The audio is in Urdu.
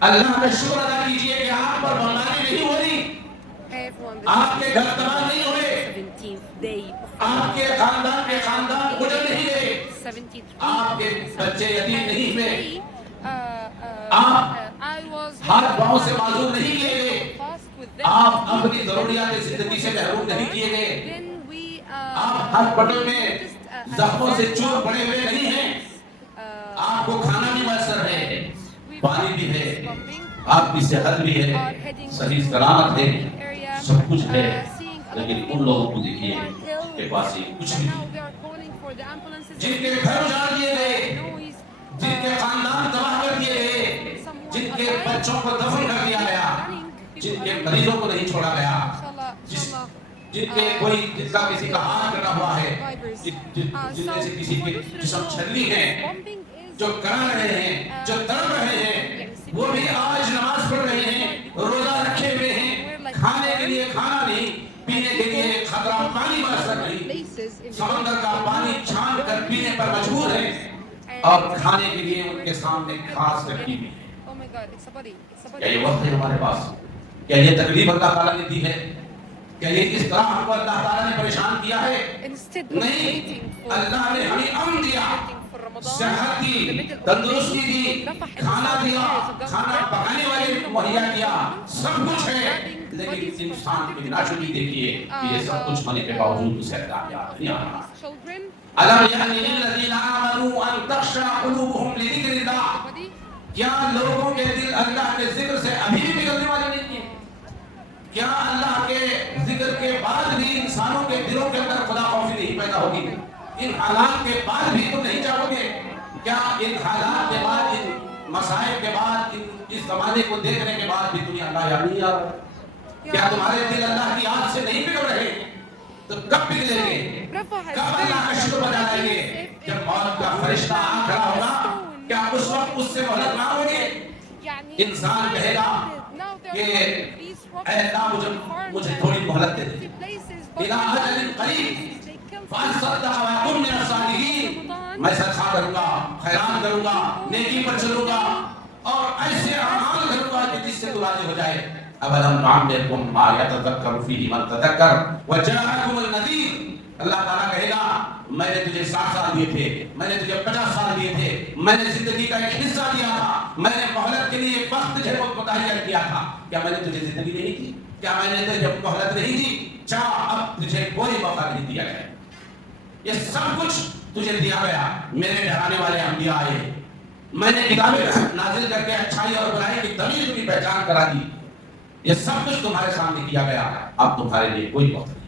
اللہ کا شکر ادا کیجئے کہ آپ پر بمباری نہیں ہو رہی، آپ کے گھر تباہ نہیں ہوئے، آپ کے خاندان اجڑ نہیں گئے، آپ کے بچے یتیم نہیں ہوئے، آپ ہاتھ پاؤں سے معذور نہیں کیے گئے، آپ اپنی ضروریات زندگی سے محروم نہیں کیے گئے، آپ ہاسپٹل میں زخموں سے چور پڑے ہوئے نہیں ہیں، آپ کو کھانا بھی میسر ہے، پانی بھی ہے، آپ کی صحت بھی ہے، صحیح سلامت ہے، سب کچھ ہے، لیکن ان لوگوں کو دیکھیے جن کے پاس یہ کچھ نہیں، جن کے گھر اجاڑ دیے گئے، جن کے خاندان تباہ کر دیے گئے، جن کے بچوں کو دفن کر دیا گیا، جن کے مریضوں کو نہیں چھوڑا گیا، جن کے کوئی جن کا کسی کا ہاتھ کٹا ہوا ہے، جن میں سے کسی کے جسم چھلنی ہے، جو کرا رہے ہیں، جو تڑپ رہے ہیں، وہ بھی آج نماز پڑھ رہے ہیں، روزہ رکھے ہوئے ہیں، کھانے کے لیے کھانا نہیں، پینے کے لیے خطرہ پانی میسر نہیں، سمندر کا پانی چھان کر پینے پر مجبور ہے، اور کھانے کے لیے ان کے سامنے گھاس رکھی ہوئی ہے۔ کیا یہ وقت ہے ہمارے پاس؟ کیا یہ تکلیف اللہ تعالیٰ نے دی ہے؟ کیا یہ اس طرح ہم کو اللہ تعالیٰ نے پریشان کیا ہے؟ نہیں، اللہ نے ہمیں امن دیا، صحت دی، تندرستی دی، کھانا دیا، کھانا پکانے والے مہیا کیا، سب کچھ ہے، لیکن انسان کی ناشکری دیکھیے کہ یہ سب کچھ ہونے کے باوجود اسے کامیاب نہیں آنا۔ أَلَمْ يَأْنِ لِلَّذِينَ آمَنُوا أَن تَخْشَعَ قُلُوبُهُمْ لِذِكْرِ اللَّهِ، کیا لوگوں کے دل اللہ کے ذکر سے ابھی بھی پگھلنے والے نہیں ہیں؟ کیا اللہ کے ذکر کے بعد بھی انسانوں کے دلوں کے اندر خدا خوفی نہیں پیدا ہوگی؟ ان حالات کے بعد بھی تم نہیں چاہو گے؟ کیا ان حالات کے بعد، ان مسائل کے بعد، اس زمانے کو دیکھنے کے بعد بھی تمہیں اللہ یاد نہیں آ رہا؟ کیا تمہارے دل اللہ کی یاد سے نہیں پگھل رہے؟ تو کب پگھلیں گے؟ کب اللہ کا شکر بجا لائیں گے؟ جب موت کا فرشتہ آ کھڑا ہوگا، کیا اس وقت اس سے مہلت نہ ہوگی؟ انسان کہے گا کہ اے اللہ مجھے تھوڑی مہلت دے دے، اِلَىٰ أَجَلٍ قَرِيبٍ فَأَصَّدَّقَ وَأَكُن مِّنَ الصَّالِحِينَ، میں صدقہ کروں گا، خیرات کروں گا، نیکی پر چلوں گا، اور ایسے اعمال کروں گا کہ جس سے تو راضی ہو جائے۔ أَوَلَمْ نُعَمِّرْكُم مَّا يَتَذَكَّرُ فِيهِ مَن تَذَكَّرَ وَجَاءَكُمُ النَّذِيرُ، اللہ تعالیٰ کہے گا میں نے تجھے 60 سال دیے تھے، میں نے تجھے 50 سال دیے تھے، میں نے زندگی کا ایک حصہ دیا تھا، میں نے مہلت کے لیے ایک وقت تجھے متعین کیا تھا، کیا میں نے تجھے زندگی نہیں دی؟ کیا میں نے تجھے مہلت نہیں دی؟ چاہ اب تجھے کوئی موقع نہیں دیا گیا، یہ سب کچھ تجھے دیا گیا، میرے ڈرانے والے انبیاء آئے، میں نے کتابیں نازل کر کے اچھائی اور برائی کی تمیز کی پہچان کرا دی، یہ سب کچھ تمہارے سامنے کیا گیا، اب تمہارے لیے کوئی وقت